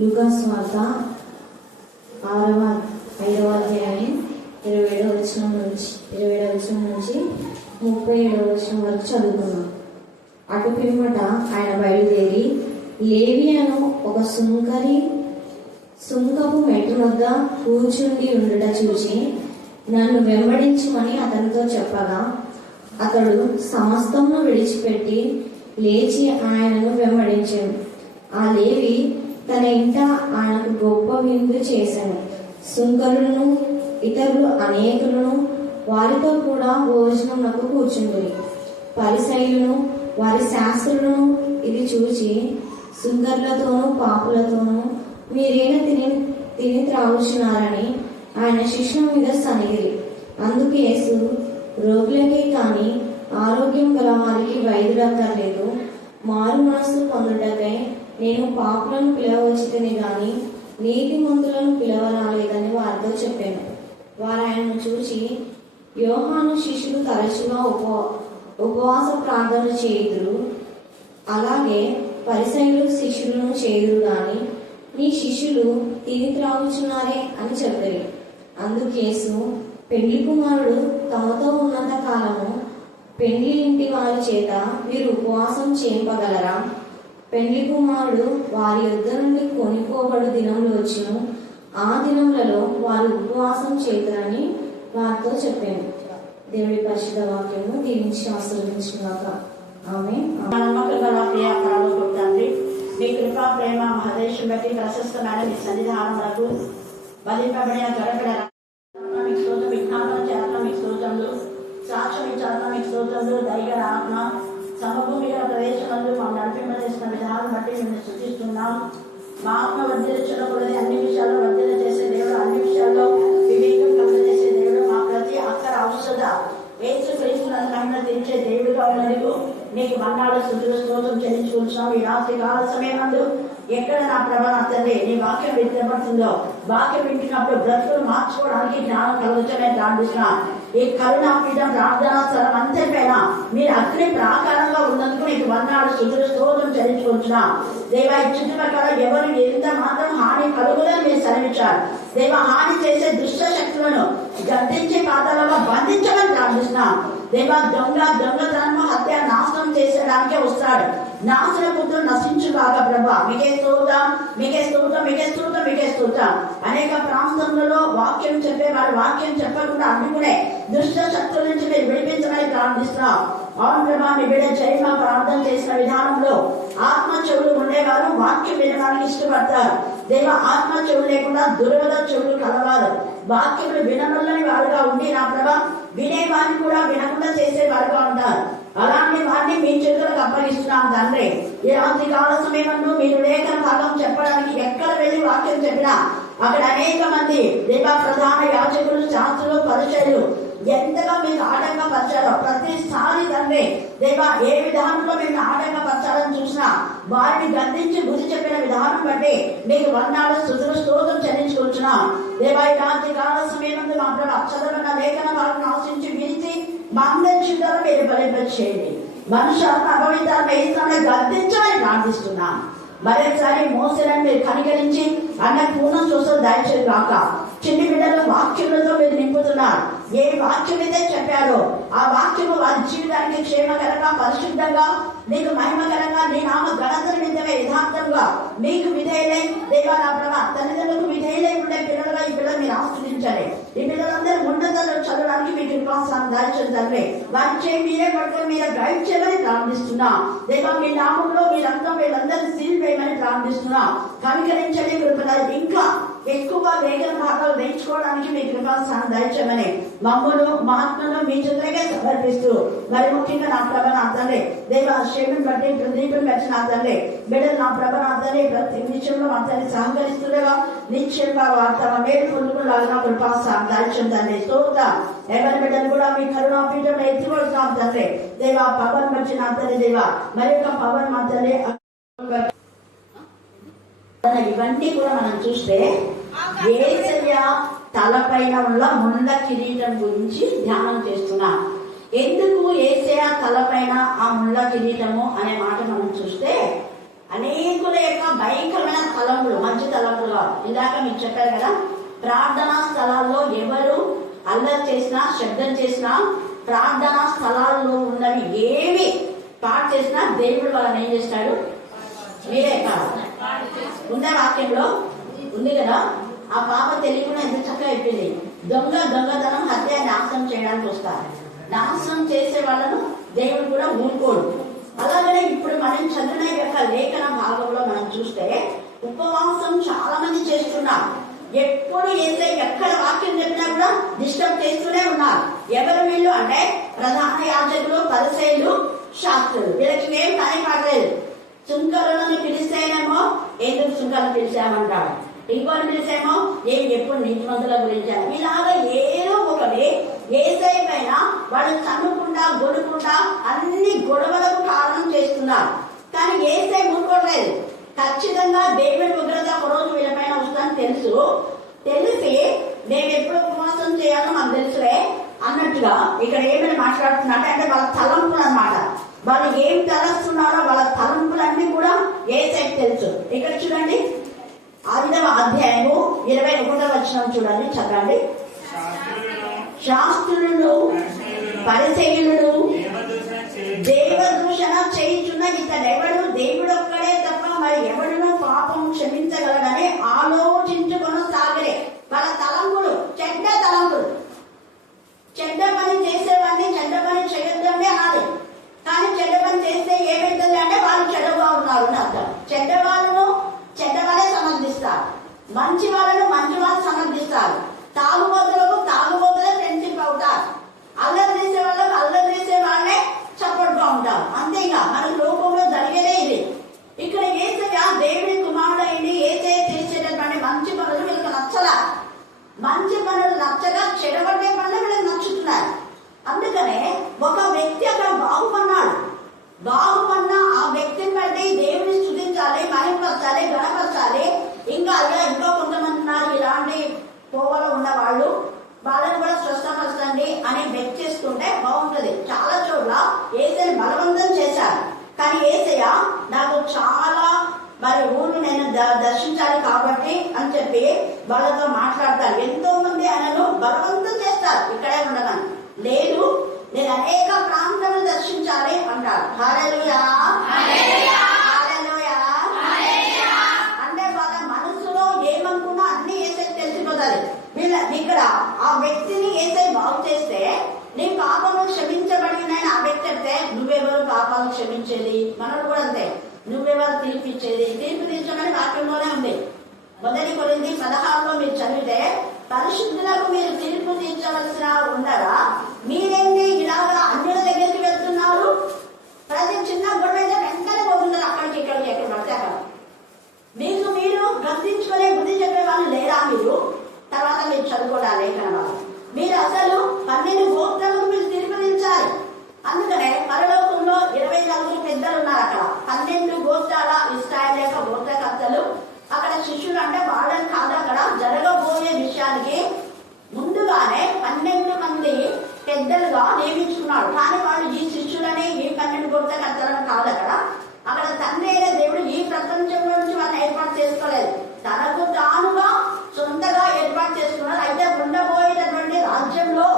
లూకా సువార్త 5వ అధ్యాయం 27వ వచనం నుంచి 37వ వచనం వరకు చదువుకున్నాం. అటు పిమ్మట ఆయన బయలుదేరి లేవి అను ఒక సుంకపు మెట్టు వద్ద కూర్చుండి ఉండుట చూసి నన్ను వెంబడించమని అతనితో చెప్పగా అతడు సమస్తమును విడిచిపెట్టి లేచి ఆయనను వెంబడించాడు. ఆ లేవి తన ఇంట ఆయనకు గొప్ప విందు చేశాను. సుంకరులను ఇతరులు అనేకులను వారితో కూడా భోజనమునకు కూర్చుంటుంది. పరిసయ్యులను వారి శాస్త్రులను ఇది చూచి సుంకరులతోనూ పాపులతోనూ మీరేనా తిని త్రాగుచున్నారని ఆయన శిష్యుల మీద సనిగిరి. అందుకు యేసు, రోగులకే కాని ఆరోగ్యం గల వారికి వైద్యుడక్కర్లేదు, మారు మనస్సు పొందుటకై నేను పాపులను పిలవచ్చితిని గాని నీతిమంతులను పిలవరాలేదని వారితో చెప్పాను. వారు ఆయనను చూచి, యోహాను శిష్యులు తరచుగా ఉపవాస ప్రార్థన చేయుదురు, అలాగే పరిసయ్యులు శిష్యులను చేయుదురు గాని నీ శిష్యులు తిని త్రాగుచున్నారే అని చెప్పారు. అందుకు యేసు, పెళ్లి కుమారుడు తమతో ఉన్నంత కాలము పెళ్లి ఇంటి వారి చేత మీరు ఉపవాసం చేయింపగలరా? పెళ్లి కుమారుడు వారి యొద్ద నుండి కొనిపోబడు దినములు వచ్చును, ఆ దినములలో వారు ఉపవాసం చేతురని వారితో చెప్పాను. దేవుడి పరిశుద్ధ వాక్యము దీవించి ఆశీర్వదించుగాక. ఆమేన్. మీ కృపా ప్రేమ మహదేశం బట్టి ప్రశస్తమైన మీ సన్నిధానములకు బలిపబడిన దొరకడ మీకు స్తోత్రం, విజ్ఞాపన చేత మీకు స్తోత్రములు, సాక్ష్యం ఇచ్చారణ మీకు స్తోత్రములు, దైగర ఆత్మ సమభూమిక ప్రవేశంలో మా నడిపింపజేసిన విధానం బట్టి మేము సూచిస్తున్నాం. మా ఆత్మ వర్ధించకూడదు, అన్ని విషయాల్లో వర్ధన చేసే దేవుడు, అన్ని విషయాల్లో వివేకం కలుగజేసే దేవుడు, మా ప్రతి అక్కర ఔషధ ఏసు క్రీస్తులను మహిమ తీర్చే దేవుడుగా ఉన్నందుకు నీకు మన్నాడు స్తుతులు స్తోత్రం చెల్లించుకుంటున్నాం. ఈ రాత్రి కాల సమయమందు ఎక్కడ నా ప్రభా తండ్రి నీ వాక్యం వినపడుతుందో, వాక్యం వింటున్నప్పుడు బ్రతుకులు మార్చుకోవడానికి జ్ఞానం కలుగుతామని ప్రార్థిస్తున్నా. ఈ కరుణాపీఠం ప్రార్థనా స్థలం అంతటిపైన మీరు అగ్ని ప్రాకారంగా ఉన్నందుకు నీకు మన్నాడు స్తుతులు స్తోత్రం చెల్లించుకుంటున్నా. దేవా, ఈ చుట్టుపక్కల ఎవరు ఎంత మాత్రం హాని కలుగుదని మీరు సెలవిచ్చారు. దేవా, హాని చేసే దుష్ట శక్తులను గద్దించే పాదాలలో బంధించమని ప్రార్థిస్తున్నాం. దేవా, దొంగతనము హత్య నాశనం చేసేదానికే వస్తాడు. నాశన పుత్రులు నశించుగాక ప్రభా. మీకే స్తోత్రం, మీకే స్తోత్రం, మీకే స్తోత్రం, మీకే స్తోత్రం. అనేక ప్రాంతంలో వాక్యం చెప్పే వారు వాక్యం చెప్పకుండా అడ్డుకునే దుష్ట శక్తుల నుంచి మీరు విడిపించమని ప్రార్థిస్తున్నాం. అవును ప్రభా, మీ బిడ్డ జైమ ప్రార్థన చేసిన విధానంలో ఆత్మ చెవులు ఉండేవారు వాక్యం వినడానికి ఇష్టపడతారు. దేవ, ఆత్మ చెవులు లేకుండా దుర్వద చెవులు కలవారు. వాక్యములు వినవల్లని వారుగా ఉండి నా ప్రభా వినేవారిని కూడా వినకుండా చేసే వారుగా ఉంటారు. అలాంటి వారిని మీ చేతులకు అప్పగిస్తున్నాం తండ్రి. ఈ రాత్రి కాల సమయంలో మీరు లేఖన భాగం చెప్పడానికి ఎక్కడ వెళ్ళి వాక్యం చెప్పినా అక్కడ అనేక మంది దేవా ప్రధాన యాజకులు, శాస్త్రులు, పరిచయులు ఎంతగా మీకు ఆటంకపరచారో ప్రతిసారి తండ్రి దేవా ఏ విధానంలో మేము ఆటంకపరచాలని చూసినా వారిని గద్దించి బుద్ధి చెప్పిన విధానం బట్టి మీకు వందనాలు స్తుతులు స్తోత్రం చెల్లించుకుంటున్నాం. దేవా, ఈ రాత్రి కాల సమయంలో మా ప్రభు చదవన్న లేఖన వారిని ఆశించి విరిచి మా అందరి జీవితాలు మీరు బలిపరిచేయండి. మనుషులను అపవిత్రాలను వేయిస్తామని గద్దించమని ప్రార్థిస్తున్నాం. మరోసారి మోసలను మీరు కనికరించి అన్న పూర్ణ చూసలు దయచేది కాక. చిన్ని బిడ్డలు వాక్యములతో మీరు నింపుతున్నారు. ఏ వాక్యం అయితే చెప్పారో ఆ వాక్యము వారి జీవితానికి క్షేమకరంగా, పరిశుద్ధంగా, నీకు మహిమకరంగా, నీ నామ ఘనత నిమిత్తమే యథార్థంగా మీకు విధేయులై దేవా నా ప్రభా తల్లిదండ్రులకు విధేయులై ఉండే పిల్లలుగా ఈ పిల్లలు మీరు ఆస్వాదించాలి. ఈ పిల్లలందరూ ఉన్నతలో చదవడానికి మీకు కృపాసాన్ని దాల్చండి తండ్రి. వారి చేయి మీరే పట్టుకొని మీరు గైడ్ చేయమని ప్రార్థిస్తున్నా. దేవా, మీ నామంలో మీరంతా వీళ్ళందరూ సీల్ వేయమని ప్రార్థిస్తున్నా. కనికరించండి కృపణ ఇంకా ఎక్కువగా వేగన భాగాలు నేర్చుకోవడానికి మీ కృపాసాన్ని దయచేయమని మమ్మల్ని మా ఆత్మను మీ చేతులకే సమర్పిస్తూ మరి ముఖ్యంగా నా ప్రభ నా తండ్రి దేవ క్షేమం బట్టి ప్రదీపం బట్టి నా తండ్రి బిడ్డలు నా ప్రభ నా తండ్రి ప్రతి విషయంలో మా తండ్రి సహకరిస్తుండగా నిశ్చయంగా వార్త మేలు పొందుకులాగా నా కృపాసాన్ని దయచేయండి తండ్రి. స్తోత్ర ఎవరి బిడ్డలు కూడా మీ కరుణాపీఠంలో ఎత్తికొడుతాం తండ్రి. దేవా పవన్ బట్టి నా తండ్రి దేవా మరి యొక్క పవన్ మా తండ్రి ఇవన్నీ కూడా మనం చూస్తే యేసయ్య తలపైన ఉన్న ముళ్ళ కిరీటం గురించి ధ్యానం చేస్తున్నా. ఎందుకు యేసయ్య తలపైన ఆ ముళ్ళ కిరీటము అనే మాట మనం చూస్తే భయంకరమైన తలంపులు, మంచి తలంపులు కాదు. ఇందాక మీకు చెప్పారు కదా, ప్రార్థనా స్థలాల్లో ఎవరు అల్లరి చేసినా, శబ్దం చేసినా, ప్రార్థనా స్థలాల్లో ఉన్నవి ఏవి పాటు చేసినా దేవుడు వాళ్ళని ఏం చేస్తాడు? మీరే ఉందే వాక్యంలో ఉంది కదా. ఆ పాప తెలియకుండా ఎంత చక్కగా అయిపోయింది. దొంగతనం, హత్య, నాశనం చేయడానికి వస్తారు. నాశనం చేసే వాళ్ళను దేవుడు కూడా ఊరుకోడు. అలాగనే ఇప్పుడు మనం చదివిన యొక్క లేఖన భాగంలో మనం చూస్తే ఉపవాసం చాలా మంది చేస్తున్నారు. ఎప్పుడు ఏసై ఎక్కడ వాక్యం చెప్పినా కూడా డిస్టర్బ్ చేస్తూనే ఉన్నారు. ఎవరు వీళ్ళు అంటే ప్రధాన యాజకులు, పరిసయ్యులు, శాస్త్రులు. వీళ్ళకి ఏం పని పడలేదు. సుంకరులను పిలిస్తేనేమో ఎందుకు సుంకరులను పిలిచామంటాడు, ఇంకోటి పిలిచేమో ఎప్పుడు నీతిమంతుల గురించి. ఇలాగా ఏదో ఒకటి ఏసై పైన వాళ్ళు చనుకుంటా, గొడుకుంటా అన్ని గొడవలకు కారణం చేస్తున్నారు. కానీ ఏసై ఊరుకోవట్లేదు. ఖచ్చితంగా దేవుడి ఉగ్రత ఒకరోజు వీళ్ళపైన వస్తుందని తెలిసి నేను ఎప్పుడు ఉపవాసం చేయాలో మాకు తెలుసులే అన్నట్టుగా ఇక్కడ ఏమైనా మాట్లాడుతున్నట్టు అంటే వాళ్ళ తలంపులు అన్నమాట. వాళ్ళు ఏం తలస్తున్నారో వాళ్ళ తలంపులన్నీ కూడా ఏసైకి తెలుసు. ఇక్కడ చూడండి, 5వ అధ్యాయము 21వ వచనం చూడండి, చదవండి. శాస్త్రులను, పరిసయ్యులను దేవదూషణ చేయుచున్న ఇతడెవడు? దేవుడు ఒక్కడే తప్ప మరి ఎవడునూ పాపం క్షమించగలడని ఆలోచించుకొనసాగరే. వాళ్ళ తలంపులు చెడ్డ తలంపులు. చెడ్డ పని చేసేవాడిని చెడ్డ పని చేయొద్దంటే అనాలి. కానీ చెడ్డ పని చేస్తే ఏమైతుంది అంటే వాళ్ళు చెడ్డగా ఉన్నారు అని అర్థం. చెడ్డ వాళ్ళను చెడ్డవాళ్ళే సమర్థిస్తారు, మంచి వాళ్ళను మంచి వాళ్ళు సమర్థిస్తారు. తాగుబోతులే ఫ్రెండ్షిప్ అవుతారు. అల్లరి చేసే వాళ్ళకు అల్లరి చేసే వాళ్ళే సపోర్ట్ గా ఉంటారు. అంతేగా మన లోకంలో జరిగేదే ఇది. ఇక్కడ ఏసయ్య దేవుడి కుమారుడు అయింది. ఏసయ్య చేసేటటువంటి మంచి పనులు వీళ్ళకి నచ్చలా. మంచి పనులు నచ్చగా చెడగొట్టే పనులు వీళ్ళకి నచ్చుతున్నారు. అందుకనే ఒక వ్యక్తి అక్కడ బాగుపన్న ఆ వ్యక్తిని బట్టి దేవుని స్తుతించాలి, మహిమపరచాలి, గణపరచాలి. ఇంకా ఇంకో కొంతమంది ఉన్నారు ఇలాంటి పోవలో ఉన్న వాళ్ళని కూడా స్వస్థపరచండి అని బెక్ చేసుకుంటే బాగుంటది. చాలా చోట్ల ఏసయ్య బలవంతం చేశారు. కానీ ఏసయ్య నాకు చాలా ఊరిని నేను దర్శించాలి కాబట్టి అని చెప్పి వాళ్ళతో మాట్లాడతారు. ఎంతో మంది ఆయనను బలవంతం చేస్తారు ఇక్కడే ఉండమని. లేదు, నేను అనేక ప్రాంతాలను దర్శించాలి అంటారు. హల్లెలూయా, హల్లెలూయా, హల్లెలూయా. అంటే వాళ్ళ మనసులో ఏమనుకున్నా అన్ని ఏసై తెలిసిపోతుంది. ఇక్కడ ఆ వ్యక్తిని ఏసై బాగు చేస్తే నీ పాపము క్షమించబడిన ఆ వ్యక్తి అంటే నువ్వెవరు పాపాలు క్షమించేది? మనకు కూడా అంతే. నువ్వెవరు తీర్పిచ్చేది? తీర్పు తీర్చమని వాక్యంలోనే ఉంది. 1 కొరింథీ 16లో మీరు చదివితే పరిశుద్ధులకు మీరు తీర్పు తీర్చవలసిన ఉండగా మీరేంటి ఇలాగా అన్యుల దగ్గరికి వెళ్తున్నారు? ప్రతి చిన్న గొడవ అయితే వెంటనే పోతున్నారు అక్కడికి ఇక్కడికి, ఎక్కడ పడితే అక్కడ. మీరు గర్తించుకునే బుద్ధి చెప్పే వాళ్ళు లేరా? తర్వాత మీరు చదువుకోవడాలి లేఖన వాళ్ళు. మీరు అసలు 12 గోత్రాలకు మీరు తీర్పునించాలి. అందుకనే పరలోకంలో 24 పెద్దలు ఉన్నారు. అక్కడ 12 గోత్రాల ఇశ్రాయేలు యొక్క గోత్రకర్తలు. అక్కడ శిష్యులు అంటే వాళ్ళని కాదు, అక్కడ జరగబోయే విషయానికి ముందుగానే 12 మంది పెద్దలుగా నియమించుకున్నాడు. కానీ వాళ్ళు ఈ శిష్యులని, ఈ 12 గోత్రకర్తలను కాదు. అక్కడ తండ్రి అయిన దేవుడు ఈ ప్రపంచంలో నుంచి వాళ్ళని ఏర్పాటు చేసుకోలేదు. తనకు తానుగా సొంతగా ఏర్పాటు చేసుకున్నాడు. అయితే ఉండబోయేటటువంటి రాజ్యంలో,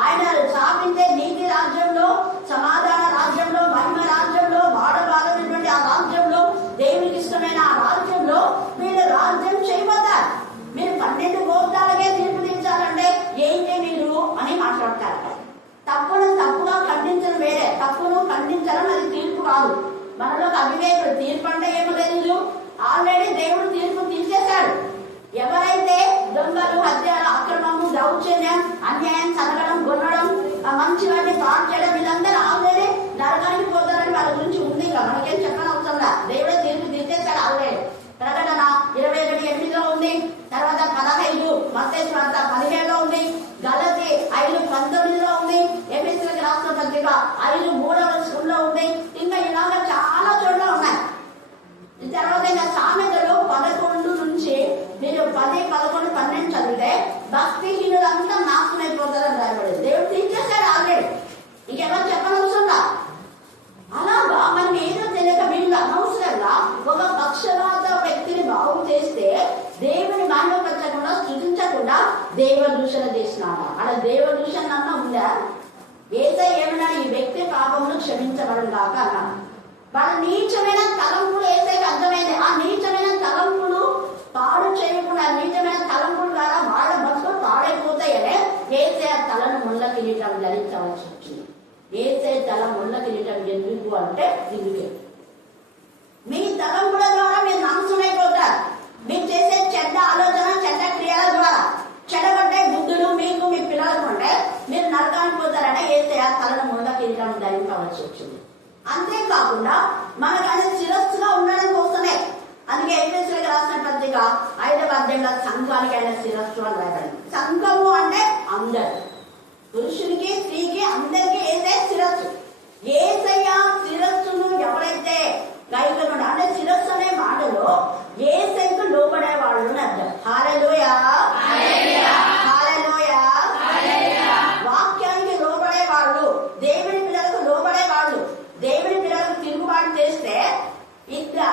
ఆయన స్థాపించే నీతి రాజ్యంలో, సమాధాన రాజ్యంలో, మహిమ రాజ్యంలో, వాడబాలైనటువంటి ఆ రాజ్యంలో, దేవునికి ఇష్టమైన ఆ రాజ్యంలో వీళ్ళు రాజ్యం చేయబోతారు. మీరు 12 గోత్రాలకే తీర్పు తీర్చాలంటే ఏంటి మీరు అని మాట్లాడతారు. తప్పుగా ఖండించడం వేరే, తప్పును ఖండించడం అది తీర్పు కాదు. మనలోకి అవివేకుడు. తీర్పు అంటే ఏమో లేదు, ఆల్రెడీ దేవుడు తీర్పు తీర్చేశాడు. ఎవరైతే దొంగలు, హత్యలు, అక్రమము, దౌర్జన్యం, అన్యాయం, చదవడం, కొనడం, మంచి వాటిని పాటు చేయడం, వీళ్ళందరూ ఆల్రెడీ నరకానికి పోతారని వాళ్ళ గురించి ఉంది. మనకేం చెప్పనవసరంలా, దేవుడే తీర్పు తీర్చేశాడు ఆల్రెడీ. ప్రకటన 21:8లో ఉంది. తర్వాత 15 మత్తయి సువార్త 17లో ఉంది. గలతీ 5:19లో ఉంది. ఎఫెసీయులకు రాసిన పత్రిక 5:3లో ఉంది. ఇంకా ఇలాగా చాలా చోట్ల ఉన్నాయి. తర్వాత ఇంకా సామెతలు 11 నుంచి మీరు 10, 11, 12 చదివితే భక్తిహీనులంతా నాశనం అయిపోతారని రాయబడింది. దేవుడు తీర్చేశాడు ఆల్రెడీ, ఇంకెవరు చెప్పనవసరంగా. అలాగా మనం ఏదో తెలియక వీళ్ళు అనవసరంగా ఒక పక్షపాత దేవదూషణ చేసినాడా? అలా దేవదూషణ అన్న ఉందా? ఏసై ఏమన్నా ఈ వ్యక్తి పాపములు క్షమించబడను కాక అన్నాడు. వాళ్ళ నీచమైన తలంపులు ఏసైకి అర్థమైంది. ఆ నీచమైన తలంపులు పాడు చేయకుండా, నీచమైన తలంపుల ద్వారా వాళ్ళ బతుకులు పాడైపోతాయనే ఏసై తలను ముళ్ళ కిరీటం ధరించవలసి వచ్చింది. ఏసై తల ముళ్ళ కిరీటం ఎందుకు అంటే ఇందుకే, మీ తలంపుల ద్వారా మీరు నాశనమైపోతారు. మీరు చేసే చెడ్డ ఆలోచన, చెడ్డ క్రియల ద్వారా చెడగొట్టే బుద్ధులు మీకు మీ పిల్లలకు ఉంటే మీరు నరకానికి పోతారనే ఏసై తలను ముళ్ళ కిరీటం ధరించవలసి వచ్చింది. అంతేకాకుండా మనకనే శిరస్సుగా ఉండడం కోసమే, అందుకే ఎఫెసీయులకు రాసిన పత్రిక 5వ అధ్యాయంలో సంఘానికి ఆయన శిరస్సు అని రాయబడింది. సంఘము అంటే అందరు, పురుషునికి స్త్రీకి అందరికీ ఏసై శిరస్సు. ఏసయ్య శిరస్సును ఎవరైతే గైకొనుడు అంటే శిరస్సు అనే మాటలో ఏసైకు లోబడే వాళ్ళు అర్థం. హల్లెలూయా, హల్లెలూయా. వాక్యానికి లోబడే వాళ్ళు, దేవుని పిల్లలకు లోబడే వాళ్ళు. దేవుని పిల్లలకు తిరుగుబాటు చేస్తే ఇట్లా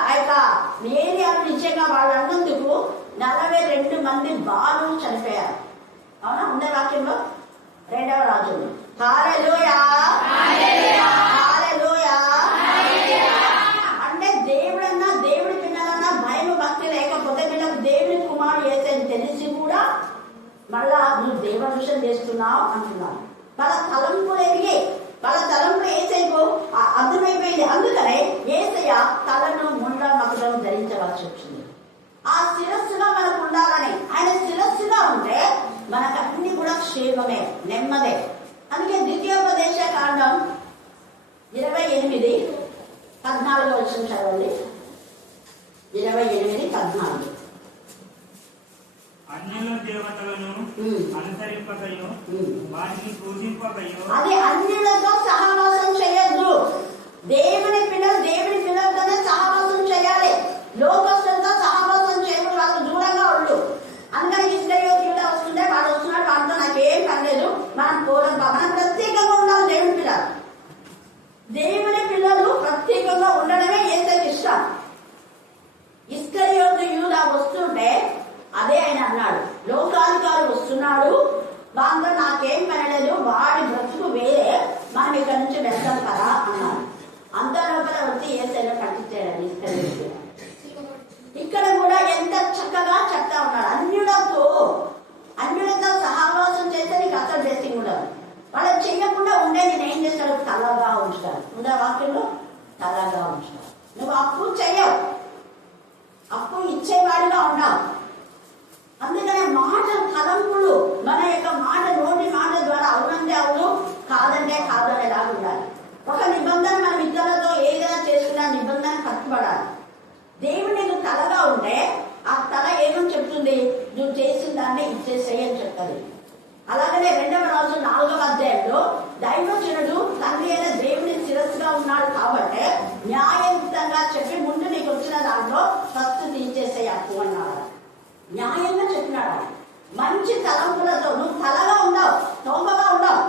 ఏరియాలు నిజంగా వాళ్ళు అన్నందుకు 42 మంది బాలు చనిపోయారు. అవునా? ఉండే వాక్యంలో 2వ రాజులు. హల్లెలూయా, హల్లెలూయా. అంటే దేవుడన్నా, దేవుడి పిల్లలన్నా భయం భక్తి లేకపోతే వీళ్ళకు దేవుని కుమారుడు యేసని తెలిసి కూడా మళ్ళా నువ్వు దేవదూషణ చేస్తున్నావు అంటున్నావు. వాళ్ళ తలంపులు ఎరిగి, వాళ్ళ తలంపులు ఏసైకు అర్థమైపోయింది. అందుకనే ఏసయ్య తలను ముండ మకుటం ధరించవలసి వచ్చింది. ఆ శిరస్సుగా మనకు ఉండాలని, ఆయన శిరస్సుగా ఉంటే మనకు అన్ని కూడా క్షేమమే, నెమ్మదే. అందుకే ద్వితీయోపదేశ కాండం 28:14 చదవండి. 28:14. అన్యుల దేవతలను అనుసరింపకయో వాటిని పూజింపకయో. అది అన్యులతో సహవాసం చేయొద్దు. దేవుని పిల్లలతోనే సహవాసం చేయాలి. లోకస్తులతో సహవాసం చేయకుండా వాళ్ళకు దూరంగా ఉండు. అందుకని ఇస్రాయేలీయులు వస్తుంటే వాడు వస్తున్నాడు, వాడితో నాకేం పర్లేదు, మనం పోలం, మనం ప్రత్యేకంగా ఉండాలి. దేవుని పిల్లలు, దేవుని పిల్లలు ప్రత్యేకంగా ఉండడమే యేసయ్యకి ఇష్టం. ఇస్కరియోతు వస్తుంటే అదే ఆయన అన్నాడు, లోకాధికారి వస్తున్నాడు, దాంతో నాకేం పనలేదు, వాడి బ్రతుకు వేరే, మనం ఇక్కడ నుంచి వెళ్తాం కదా అన్నాడు. అంత లోపల వచ్చి యేసయ్యను కట్టించాడు ఇస్కరియోతు. ఇక్కడ కూడా ఎంత చక్కగా చెప్తా ఉన్నాడు. అన్యులతో సహవాసం చేస్తే నీకు అసలు డ్రెస్సింగ్ ఉండదు. వాళ్ళు చెయ్యకుండా ఉండే నేను ఏం చేస్తాడు, తలగా ఉంచుతాడు. ఉండే వాక్యంలో తలగా ఉంచుతాడు. నువ్వు అప్పు చెయ్యవు, అప్పు ఇచ్చేవాడిగా ఉన్నావు. అందుకనే మాట తలంపులు, మన యొక్క మాట, నోటి మాట ద్వారా అవునంటే అవును, కాదంటే కాదు అనేలాగా ఉండాలి. ఒక నిబంధన మనం ఇతరులతో ఏదైనా చేసుకున్నా నిబంధన కట్టుబడాలి. దేవుడు నీకు తలగా ఉంటే ఆ తల ఏమని చెప్తుంది, నువ్వు చేసిన దాన్ని ఇచ్చేసేయి అని చెప్తుంది. అలాగనే 2వ రాజు 4వ అధ్యాయంలో దైవజనుడు తండ్రి అయిన దేవుని శిరస్సుగా ఉన్నాడు కాబట్టి న్యాయయుక్తంగా చెప్పి ముందు నీకు వచ్చిన దాంట్లో ఫస్ట్ తీసేసే అప్పు అన్నాడు. న్యాయంగా చెప్పినాడు. మంచి తలంపులతో నువ్వు తలగా ఉండవు, తోకగా ఉండవు.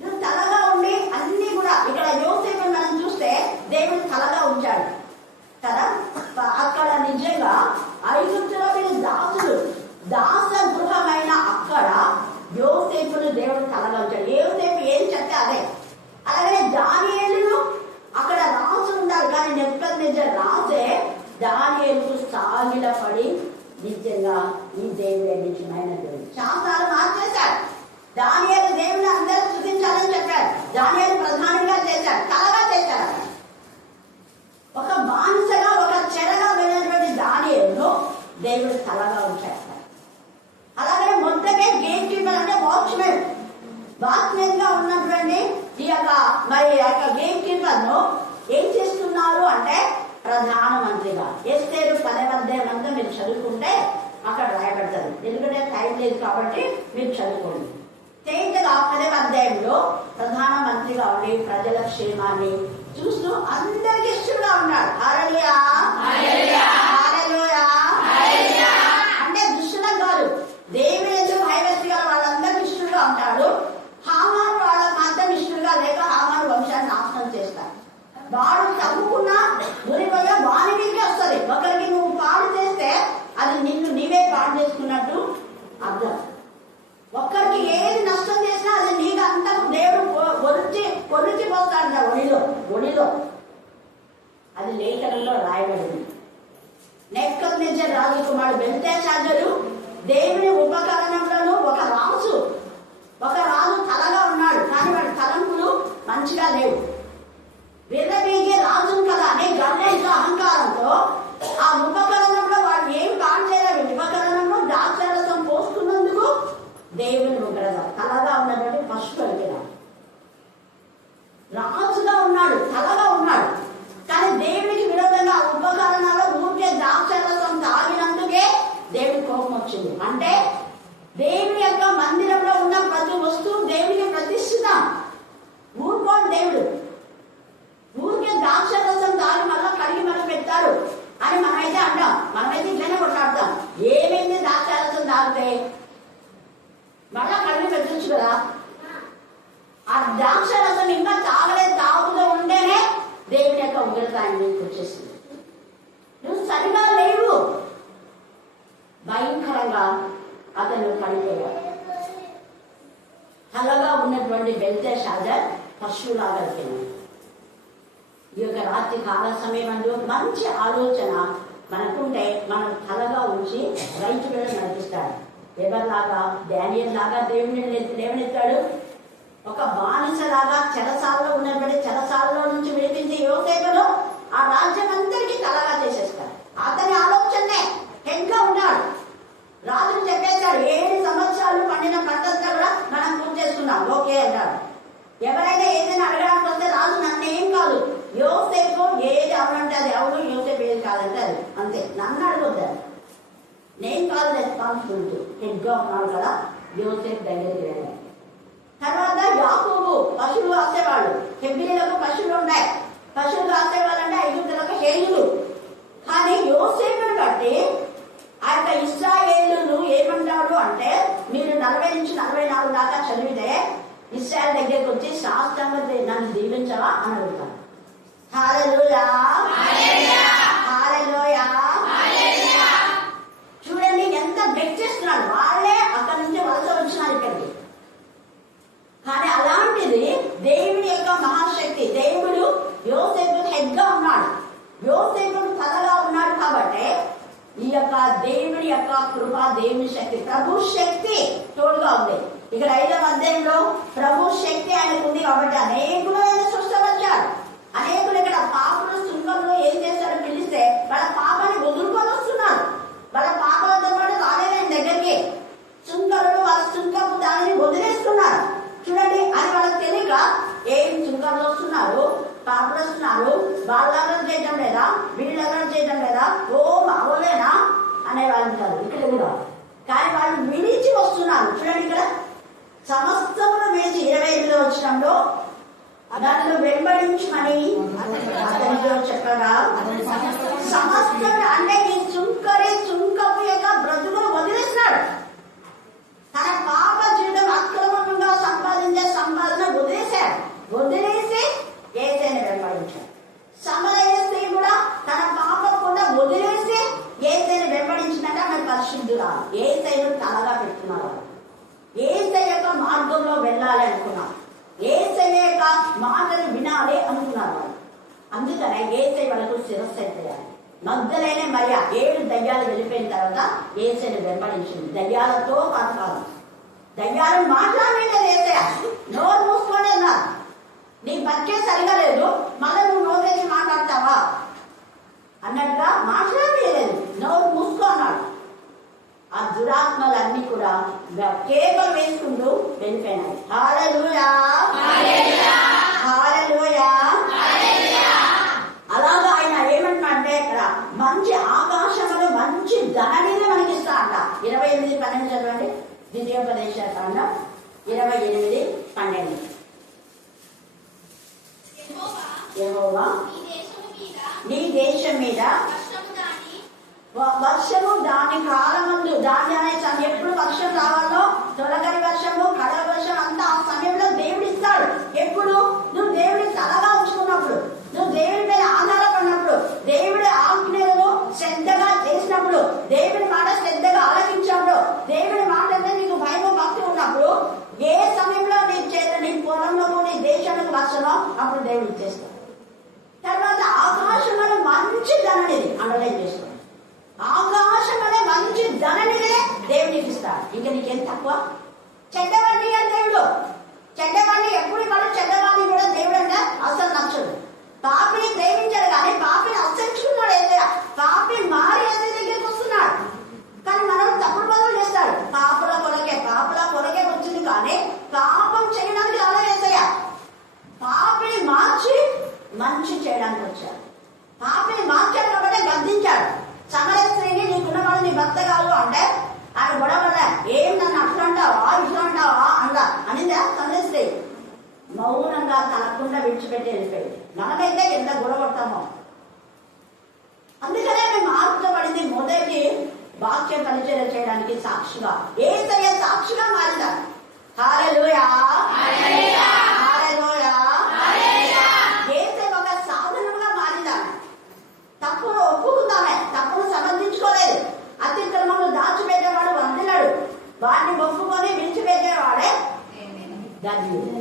నువ్వు తలగా ఉండి అన్ని కూడా, ఇక్కడ యోసేపు మనం చూస్తే దేవుడు తలగా ఉంచాడు కదా. అక్కడ నిజంగా ఐగుప్తులో వీళ్ళు దాసులు, దాస గృహమైన అక్కడ యోసేపును దేవుడు తలగా ఉంచాడు. యోసేపు ఏం చెప్తే అదే. అలాగే దానియేలును అక్కడ రాజు ఉన్నారు, కానీ నెబుకద్నెజర్ రాజే దానియేలుకు సాగిలపడి నిజంగా ఈ దేవుడే నిజమైన దేవుడు శాస్త్రాలు మార్చేశాడు. దానియేలు దేవుని అందరూ స్తుతించాలని చెప్పాడు. దానియేలు ప్రధానంగా చేశాడు, తలగా చేశాడు. ఒక బానిసగా, ఒక చెరగా వెళ్ళినటువంటి దానియేలును దేవుడు తలగా ఉంచాడు. అలాగే మొత్తమే గేట్ కీపర్ అంటే వాచ్మెన్ గా ఉన్నటువంటి ఈ యొక్క గేట్ కీపర్ ను ఏం చేస్తున్నారు అంటే ప్రధానమంత్రిగా. ఎస్తేరు 10వ అధ్యాయం మీరు చదువుకుంటే అక్కడ రాయబడతారు. ఎందుకంటే టైం లేదు కాబట్టి మీరు చదువుకోండి. తేటగా 10వ అధ్యాయంలో ప్రధానమంత్రిగా ఉండి ప్రజల క్షేమాన్ని చూస్తూ అందరికి ఇష్టంగా ఉన్నాడు. హల్లెలూయా, హల్లెలూయా, హల్లెలూయా. అంటే దుష్టులం కాదు, దేవుని ఎందుకు భయభక్తిగా వాళ్ళందరికీ ఇష్టంగా ఉంటాడు. హామాను వాళ్ళకి మాత్రం ఇష్టంగా లేక హామాను వంశాన్ని నాశనం చేస్తాడు. వాడు తవ్వుకున్నా మునిపోయా వాని మీదకే వస్తుంది. ఒకరికి నువ్వు పాడు చేస్తే అది నిన్ను నీవే పాడు చేసుకున్నట్టు అర్థం. దావీదు కుమారుడు బెల్తెషాజరు దేవుని ఉపకరణంలోనూ ఒక రాజు తలగా ఉన్నాడు, కానీ వాడి తలంపులు మంచిగా లేవు. విర్రవీగే రాజును కదా అనే గర్వంతో అహంకారంతో ఆ ఉపకరణంలో వాడు ఏం కాణలేదు. ఉపకరణంలో ద్రాక్షారసం పోసుకున్నందుకు దేవుని ఉగ్రత తలగా ఉన్నటువంటి పశువు అడిగినాడు. రాజుగా ఉన్నాడు, తలగా ఉన్నాడు, కానీ దేవునికి విరోధంగా ఆ ఉపకరణాల్లో ఊరికే ద్రాక్షారసం తాగినందుకే దేవుడి కోపం వచ్చింది. అంటే దేవుని యొక్క మందిరంలో ఉన్న ప్రతి వస్తువు దేవునికి ప్రతిష్ఠితం. ఊరుకోడు దేవుడు. ఊరికే ద్రాక్షారసం తాగి మళ్ళా కడిగి మళ్ళీ పెడతారు అని మనమైతే అంటాం. మనమైతే ఇట్లనే కొట్లాడతాం. ఏమైంది ద్రాక్షారసం తాగితే? మళ్ళా కడిగి పెట్టచ్చు కదా. ఆ ద్రాక్షారసం ఇంకా తాగుతూ ఉంటేనే దేవుని యొక్క ఉగ్రత ఆయన మీదకి వచ్చేసింది. నువ్వు సరిగా లేవు. భయంకరంగా అతను పడిపోయాడు. తలగా ఉన్నటువంటి బెల్తెషాజర్ పశువులాగా అయిపోయింది. ఈ యొక్క రాత్రి కాల సమయంలో మంచి ఆలోచన మనకుంటే మనం తలగా ఉంచి రైతు మీద నడిపిస్తాడు. ఎవరిలాగా? డానియేల్ లాగా దేవుని లేవనెత్తాడు. ఒక బానిసలాగా చెరసాలలో ఉన్నటువంటి చెరసాలలో నుంచి విడిపించి యోసేపును ఆ రాజ్యం అందరికీ తలగా చేసేస్తాడు. అతని ఆలోచనే హెడ్గా ఉన్నాడు. రాజును చెప్పేశాడు, 7 సంవత్సరాలు పండిన పంటంతా కూడా మనం పూర్తి చేసుకున్నాం, ఓకే అన్నాడు. ఎవరైనా ఏదైనా అడగడానికి వస్తే రాజు నన్ను ఏం కాదు, యోసేపు ఏది అవునంటే అది అవును, యోసేపు ఏది కాదంటే అది అంతే, నన్ను అడగొద్దాడు. నేను కాదు రెస్పాన్సిబిలిటీ. హెడ్గా ఉన్నాడు కదా యోసేపు దగ్గరికి వెళ్ళాడు. తర్వాత యాకోబు పశువులు కాసేవాళ్ళు. హెబ్రీలకు పశువులు ఉన్నాయి. పశువులు కాసేవాళ్ళంటే ఐగుప్తులకు హేయులు. కానీ యోసేపుని బట్టి ఆ యొక్క ఇశ్రాయేలును ఏమంటాడు అంటే, మీరు 40 నుంచి 44 దాకా చదివితే ఇశ్రాయేలు దగ్గరికి వచ్చి శాస్త్రంగా నన్ను దీవించవా అని అడుగుతాను. హల్లెలూయా, హల్లెలూయా. చూడండి ఎంత బెట్ చేస్తున్నాడు. వాళ్ళే అక్కడి నుంచి వలస వచ్చినారు ఇక్కడికి. కానీ అలాంటిది దేవుని యొక్క మహాశక్తి. దేవుడు యోసేపు హెడ్గా ఉన్నాడు, యోసేపు తలగా ఉన్నాడు. కాబట్టి ఈ యొక్క దేవుని యొక్క కృప, దేవుని శక్తి, ప్రభు శక్తి తోడుగా ఉంది. ఇక్కడ 5వ అధ్యాయంలో ప్రభు శక్తి ఆయనకు ఉంది కాబట్టి అనేకులు ఆయన స్వస్థపరిచాడు. అనేకులు ఇక్కడ పాపలు సుంకంలో ఏం చేశారో పిలిస్తే వాళ్ళ పాపాన్ని వదులుకొని వస్తున్నారు. వాళ్ళ పాపాలతో పాటు రాలేదు ఆయన దగ్గరికి. సుంకరులు వాళ్ళ సుంకపు దానిని వదిలేస్తున్నారు. చూడండి, అది వాళ్ళకి తెలియక ఏం సుంకర్లు వస్తున్నారు, పాపలు వస్తున్నారు, వాళ్ళు ఎవరు చేయటం లేదా, వీళ్ళు ఎవరు చేయటం లేదా, ఓ మావోలేనా అనేవాళ్ళు ఉంటారు ఇక్కడ కూడా. కానీ వాళ్ళు విడిచి వస్తున్నారు. చూడండి, ఇక్కడ సమస్తమును వేసి 25లో వచ్చినంలో దానిలో వెంబడించమని అతనితో చెప్పగా, సమస్తం అంటే ఈ చుంకపు యొక్క బ్రతుకును వదిలేస్తున్నాడు. తన పాప జీవితం అక్రమంగా సంపాదించే సంపాదన వదిలేసి యేసయ్యను వెంబడించాడు. సమరయ స్త్రీ కూడా తన పాపం కూడా వదిలేసి యేసయ్యను వెంబడించినట్టు ఆమె పరిశుద్ధురాలు. యేసయ్యను తలగా పెట్టుకున్నారు. యేసయ్య యొక్క మార్గంలో వెళ్ళాలి అనుకున్నారు. యేసయ్య యొక్క మాటలు వినాలి అనుకున్నారు వాళ్ళు. అందుకనే యేసయ్య వాళ్ళకు శిరస్సు ఎత్తేయాలి. మగ్దలైన మరియ 7 దయ్యాలు వెళ్ళిపోయిన తర్వాత యేసయ్యను వెంబడించింది. దయ్యాలతో పాటు కాదు, దయ్యాలు మాట్లాడలేదు. యేసయ్య నోరు మూసుకొని అన్నారు, నీ బతికే సరిగా లేదు, మళ్ళీ నువ్వు నోరు తెచ్చి మాట్లాడతావా అన్నట్టుగా మాట్లాడలేదు. నోరు మూసుకో అన్నాడు. ఆ దురాత్మలన్నీ కూడా కేకలు వేసుకుంటూ వెళ్ళిపోయినాయి. హల్లెలూయా, హల్లెలూయా. అలాగా ఆయన ఏమంటున్నాడంటే, ఇక్కడ మంచి ఆకాశంలో మంచి ధననిధి మనకి ఇస్తా అంట. 28:12 చదవండి. ద్వితీయోపదేశకాండం 28:12. యెహోవా నీ దేశం మీద వర్షము దాని కాలమందు, దాని అనే సమయం ఎప్పుడు వర్షం రావాలో, తొలగరి వర్షము, కడల వర్షం అంతా ఆ సమయంలో దేవుడు ఇస్తాడు. ఎప్పుడు? నువ్వు దేవుడిని తలగా ఉంచుకున్నప్పుడు, నువ్వు దేవుడి మీద ఆధారపడినప్పుడు, దేవుడి ఆజ్ఞలను శ్రద్ధగా చేసినప్పుడు, దేవుడి మాట శ్రద్ధగా ఆలకించినప్పుడు, దేవుడి మాట అంటే నీకు భయం భక్తి ఉన్నప్పుడు, ఏ సమయంలో నీ పొలంలో నీ దేశానికి వర్షమో అప్పుడు దేవుడు ఇచ్చేస్తాడు. తర్వాత ఆకాశంలో మంచి ధననిధి అండర్లైన్ చేసుకోండి. ఆకాశంలో అనిందా సందేశ్ మౌనంగా తనకుండా విడిచిపెట్టి వెళ్ళిపోయింది. మనమైతే ఎంత గొడవడతామో. అందుకనే మేము మార్చబడింది మొదటి వాక్యం పరిచయం చేయడానికి సాక్షిగా, యేసయ్య సాక్షిగా మారిందాడు. హల్లెలూయా, హల్లెలూయా, హల్లెలూయా. యేసయ్య ఒక సాధనముగా మారిందాడు. తప్పును ఒప్పుకుందామే, తప్పును సమర్థించుకోలేదు. అతిక్రమము దాచిపెట్టేవాడు వందిలాడు, వాడిని ఒప్పుకొని విడిచిపెట్టేవాడే ధన్యుడు.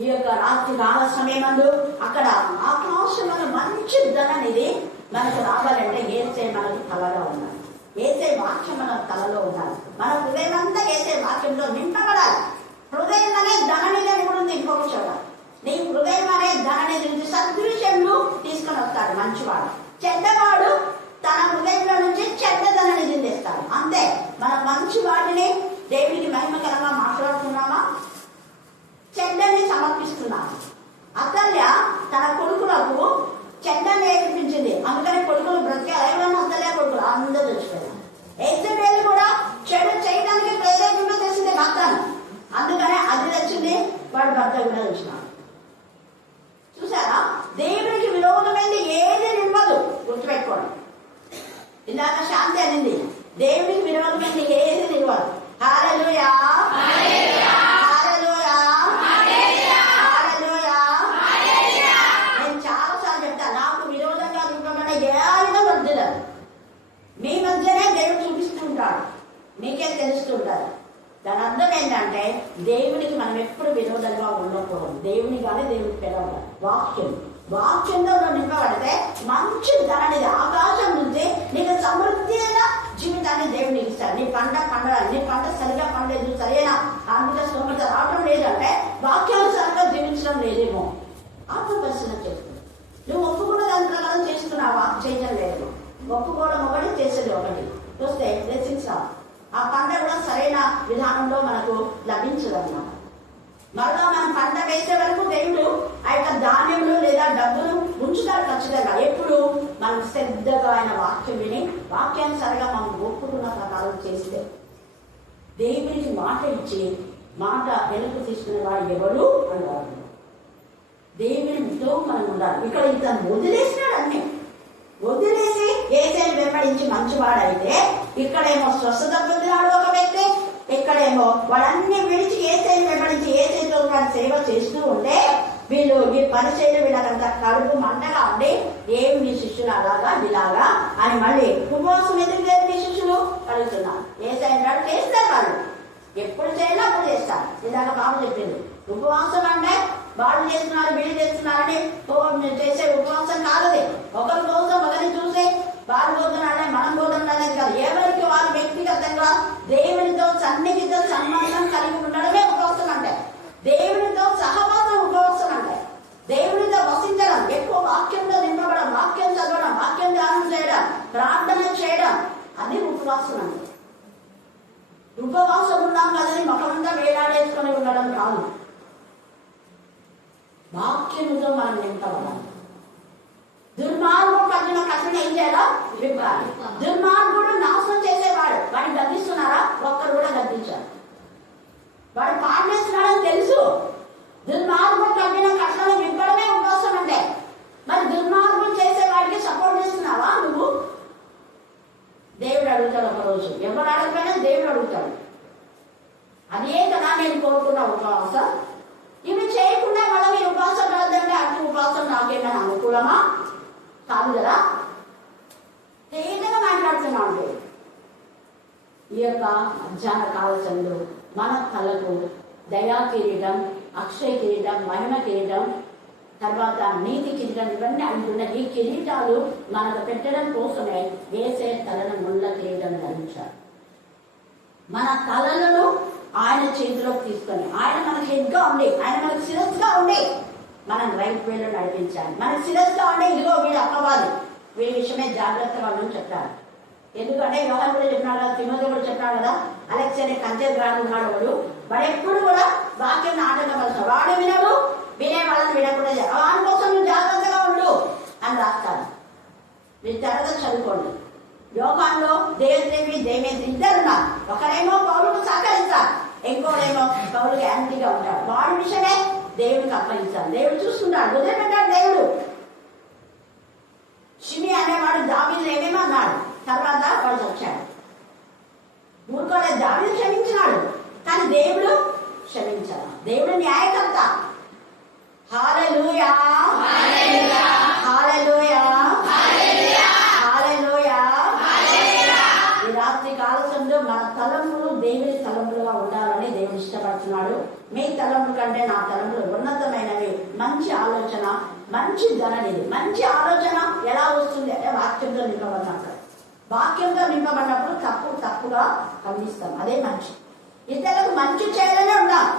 ఈ యొక్క రాత్రి కాల సమయమందు అక్కడ ఆకాశంలో మంచి ధననిది మనకు రావాలంటే ఏసే మనకు తలలో ఉండాలి. ఏసే వాక్యం మన తలలో ఉండాలి. మన హృదయం అంతా ఏసే వాక్యంలో నింపబడాలి. హృదయం అనే ధననిధి అని కూడా ఉంది ఇంకొక చోట. నీ హృదయం అనే ధననిధి నుంచి సద్విషయంలో తీసుకొని వస్తాడు మంచివాడు. చెడ్డవాడు తన హృదయంలో నుంచి చెడ్డ ధననిధి తెస్తాడు. అంతే. మన మంచి వాటిని దేవునికి మహిమకరంగా మాట్లాడుతున్నామా, చెడ్డని సమర్పిస్తున్నాము. అతల్య తన కొడుకులకు చెడ్డ నేర్పించింది. అందుకని కొడుకులు బ్రతికారు. ఎవరైనా అతల్య కొడుకులు అందరూ తెచ్చిపోయారు. ఎజ్జబేలు కూడా చెడు చేయడానికి ప్రేరేపణ తెచ్చింది భర్తను. అందుకనే అది తెచ్చింది, వాడు భర్త కూడా తెచ్చినాడు. చూసారా, దేవునికి విరోధమైంది ఏది నిలవదు. గుర్తుపెట్టుకోండి. ఇందాక శాంతి అనింది, దేవునికి విరోధమైంది ఏది నిలవదు. హల్లెలూయా, హల్లెలూయా, హల్లెలూయా, హల్లెలూయా. నేను చాలాసార్లు చెప్తాను, నాకు విరోధంగా నిలబడిన ఏమైనా వద్దులేదు. మీ మధ్యనే దేవుడు చూపిస్తుంటాడు, మీకే తెలుస్తుంటారు. దాని అర్థం ఏంటంటే దేవునికి మనం ఎప్పుడు విరోధంగా ఉండకూడదు. దేవుని కానీ దేవుడికి పిలవాలి. వాక్యంలో నింపబడితే మంచి ధననిది ఆకాశం నుంచి నీకు సమృద్ధి అయిన జీవితాన్ని దేవుడు నీకు ఇస్తాడు. నీ పంట పండాలి. నీ పంట సరిగా పండలేదు, సరైన ఆర్థిక స్తోమత రావడం లేదంటే వాక్యానుసారంగా జీవించడం లేదేమో. ఆత్మపరిశీలన చేస్తుంది. నువ్వు ఒప్పుకున్న దాని ప్రకారం చేస్తున్నావా? చేయడం లేదు. ఒప్పుకోవడం ఒకటి, చేసేది ఒకటి. చూస్తే బ్లెస్సింగ్స్ ఆ పంట కూడా సరైన విధానంలో మనకు లభించదన్నమాట. మరలా మనం పంట వేసే వరకు దేవుడు ఆ యొక్క ధాన్యములు లేదా డబ్బులు ఉంచుతారు ఖచ్చితంగా. ఎప్పుడు మనం శ్రద్ధగా ఆయన వాక్యం విని వాక్యానుసారంగా మనం ఒప్పుకున్న ప్రకారం చేస్తే. దేవునికి మాట ఇచ్చి మాట వెనుక తీసుకునే వాడు ఎవరు అన్నారు. దేవునితో మనం ఉండాలి. ఇక్కడ ఇతను వదిలేసినాడు, అన్ని వదిలేసి ఏసైని వెంబడించి మంచివాడైతే ఇక్కడేమో స్వస్థత పొందినాడు ఒక వ్యక్తి, ఇక్కడేమో వాళ్ళన్ని విడిచి ఏసైని వెంబడించి ఏసైతో వాడి సేవ చేస్తూ ఉంటే వీళ్ళు ఈ పరిచయం వీళ్ళకంత కడుపు మంటగా ఉండి ఏమి మీ శిష్యులు అలాగా ఇలాగా అని మళ్ళీ ఉపవాసం ఎందుకు లేదు మీ శిష్యులు కలుగుతున్నారు. ఏసైని వాడు చేస్తారు, వాళ్ళు ఎప్పుడు చేయాలో అప్పుడు చేస్తారు. ఇందాక బాబు చెప్పింది, ఉపవాసం అంటే వాళ్ళు చేస్తున్నారు వీళ్ళు చేస్తున్నారని చేసే ఉపవాసం కాదది. ఒకరి కోసం ఒకరిని చూసి వాళ్ళు పోతున్నారనే మనం పోతున్నారనేది కాదు. ఎవరికి వారు వ్యక్తిగతంగా దేవునితో సన్నిహిత సంబంధం కలిగి ఉండడమే ఉపవాసం అంటే. దేవునితో సహవాసం ఉపవాసం అంటే. దేవునితో వసించడం, ఎక్కువ వాక్యంలో నింపబడం, వాక్యం చదవడం, వాక్యం ధ్యానం చేయడం, ప్రార్థన చేయడం అది ఉపవాసం అంటే. ఉపవాసం ఉన్నాం కదని ముఖమంతా వేలాడేసుకొని ఉండడం కాదు. వాక్యముతో మనం నింపబడాలి. దుర్మార్గుడు పట్టిన కఠిన ఏం చేయాలో విప్పాలి. దుర్మార్గుడు నాశనం చేసేవాడు, వాడిని గద్దిస్తున్నారా? ఒక్కరు కూడా గద్దించారు. వాడు పాటిస్తున్నాడని తెలుసు. దుర్మార్గుడు పట్టిన కఠిన విప్పడమే ఉపవాసం అంటే. మరి దుర్మార్గుడు చేసేవాడికి సపోర్ట్ చేస్తున్నావా నువ్వు? దేవుడు అడుగుతాడు ఒకరోజు. ఎవరు అడగకపోయినా దేవుడు అడుగుతాడు. అదే కదా నేను కోరుకున్న ఉపవాసం. ఇవి చేయకుండా మళ్ళీ మీరు ఉపవాసం రాదంటే అటు ఉపవాసం నాకేమైనా అనుకూలమా? కాదు కదా. తేలిగా మాట్లాడుతున్నాడు. ఈ యొక్క మధ్యాహ్న కాలశంలో మన తలకు దయా కిరీటం, అక్షయ కిరీటం, మహిమ కిరీటం, తర్వాత నీతి కిరీటం ఇవన్నీ అంటున్న ఈ కిరీటాలు మనకు పెట్టడం కోసమే వేసే తలను ముళ్ళ కిరీటం ధరించారు. మన తలలను ఆయన చేతిలోకి తీసుకొని ఆయన మనకి హెడ్గా ఉండి, ఆయన మనకు శిరస్సుగా ఉండి మనం రైట్ వేలో నడిపించాలి. మనకు శిరస్సుగా ఉండి ఇదిగో వీడు అప్పవాలి, వీడి విషయమే జాగ్రత్తగా ఉండని చెప్పారు. ఎందుకంటే యోహాను కూడా చెప్పినాడు కదా, తిమోతి కూడా చెప్పినాడు కదా, అలెక్స్ అనే కంచె గ్రామున్నాడు వాడు ఎప్పుడు కూడా వాక్యం నాటకపరుస్తాడు. వాడు వినడు, వినే వాళ్ళని వినకుండా వాడి కోసం నువ్వు జాగ్రత్తగా ఉండు అని రాస్తాడు. మీరు త్వరగా చదువుకోండి. యోహానులో దేవేంద్రేవి ఇద్దరున్నారు. ఒకరేమో పౌలుకు సహకరిస్తారు, ఇంకోడేమో పౌలుకి యాంటీగా ఉంటాడు. వాడి విషయమే దేవుడికి అప్పగించాలి. దేవుడు చూసుకుంటాడు, వదిలిపెట్టాడు దేవుడు. షిమి అనేవాడు దావీదు ఏమేమో అన్నాడు, తర్వాత వాడు వచ్చాడు. ఊరుకోలేదు, దావీదు క్షమించినాడు, కానీ దేవుడు క్షమించాడు. దేవుడు న్యాయకర్త. హల్లెలూయా, హల్లెలూయా, హల్లెలూయా. ఈ రాత్రి కాలశంలో మన తలంపులు దేవుని తలంపులుగా ఉండాలని దేవుడు ఇష్టపడుతున్నాడు. మీ తలంపు కంటే నా తలంపులు ఉన్నతమైనవి. మంచి ఆలోచన, మంచి ధననిది. మంచి ఆలోచన ఎలా వస్తుంది అంటే వాక్యంతో నింపబడినప్పుడు. వాక్యంతో నింపబడినప్పుడు తప్పుగా గమనిస్తాం, అదే మంచి. ఇతరులకు మంచి చేయాలనే ఉండాలి,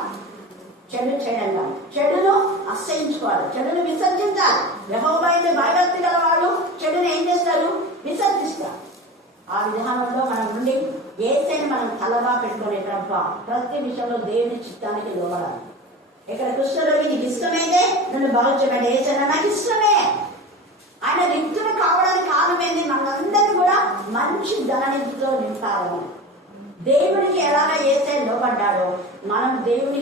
చెడు చేయడం. చెడును అసహించుకోవాలి, చెడును విసర్జించాలి. యెహోవా అయితే భయభక్తి గల వాళ్ళు చెడును ఏం చేస్తారు? విసర్జిస్తారు. ఆ విధానంలో మనం ఉండి యేసుని మనం తలగా పెట్టుకునే తప్ప ప్రతి విషయంలో దేవుని చిత్తానికి లోబడాలి. ఇక్కడ కృష్ణుడికి నీకు ఇష్టమైతే నన్ను బాగు చేయమని యేసయ్య నాకు ఇష్టమే. ఆయన రిక్తులు కావడానికి కారణమైంది మనందరినీ కూడా మంచి ధననిధితో నింపాలని. దేవునికి ఎలాగ యేసయ్య లోబడ్డాడో మనం దేవుని